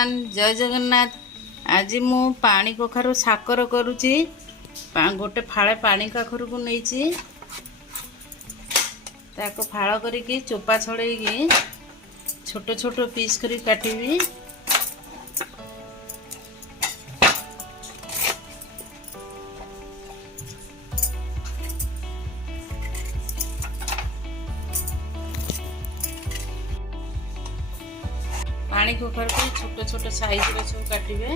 Everyone जय जगन्नाथ। आज मु पानी कखारु साकर करुची। गोटे फाड़े पानी कखारु को नहीं ताको फाड़ करिकी चोपा छड़ेगी छोट छोट पीस करी काटिबी। पानी कखारु को छोट छोट साइज रे सब काटिबे।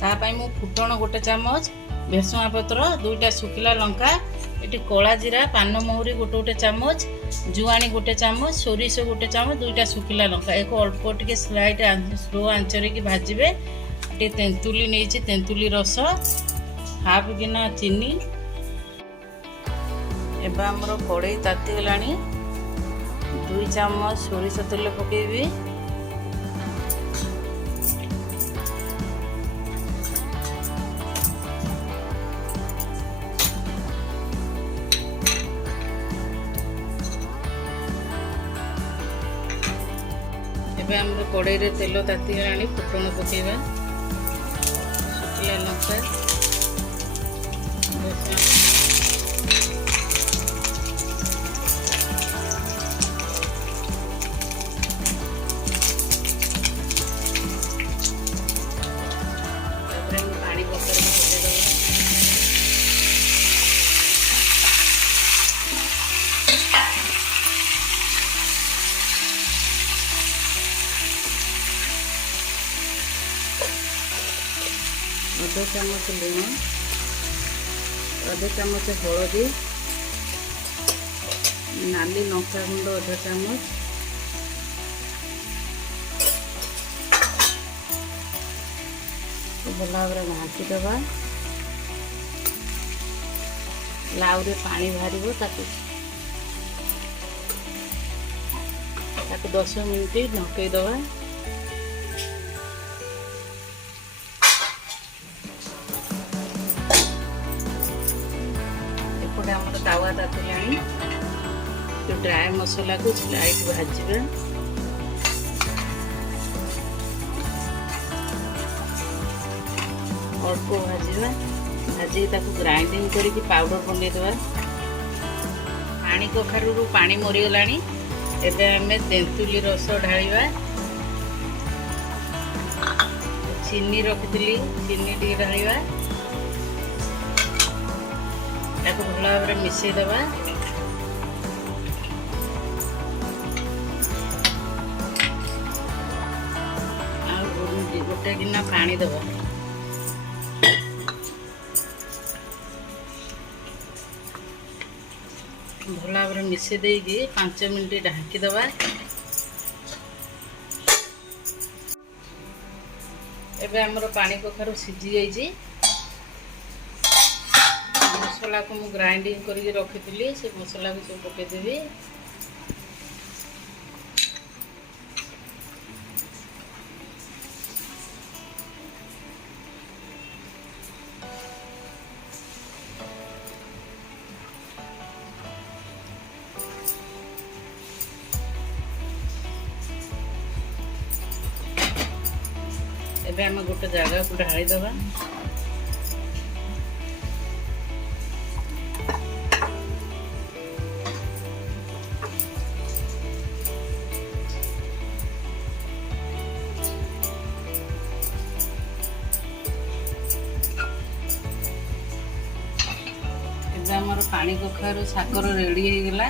तापाई मु फुटण गोटे चामच, भेसुआ पत्र दुईटा, सुखिला लंका, एटी कला जीरा पान महुरी गोटे गोटे चामच, जुआनी गोटे चामच, सोरिष गोटे चामच, दुईटा सुखिला लंका एक अल्प टिके स्लाइट स्लो आंचरे की भाजिबे। टे तेंतुली नहीं तेंतुली रस, हाफ गिना चीनी। एबा हमर कड़ाई ताती गलानी, 2 चामच सोरिष तेल पकेबी। एबे हमर कड़ाई रे तेल ताती गलानी, फुटण पकेबा। लंका पानी पकड़ आधा चामच लुण, आधा चामच हलदी, नाली लंका गुंड आधा चामच, भल भाव घाटी दबा। लाउ रे पानी बाहर ताकू 10 मिनिट ढकई दबा। तावा तातिलानी, तो ड्राई मसला को लाइट भाजबे। अल्प भाजबा, भाजी ताकू ग्राइंडिंग करके पाउडर बनै देबा। पानी कखारु रु पानी मरी गलानी। एबे हमें तेंतुली रस ढालिबा। चीनी रखितली, चीनी टी ढालिबा। ताको भल भाव मिसई देबा। गोटे गिना पानी देबा। भल भाव मिसई देगी 5 मिनिट ढांकी देबा। एबे हमर पानी कखारु सिझी जाइए। मसला को मु ग्राइंडिंग करके रखी से मसला को सब पकेदेवी। एबे हम गोटे जगह को ढाली दबा। हमर पानी कखारु साकर रेडी हो गला।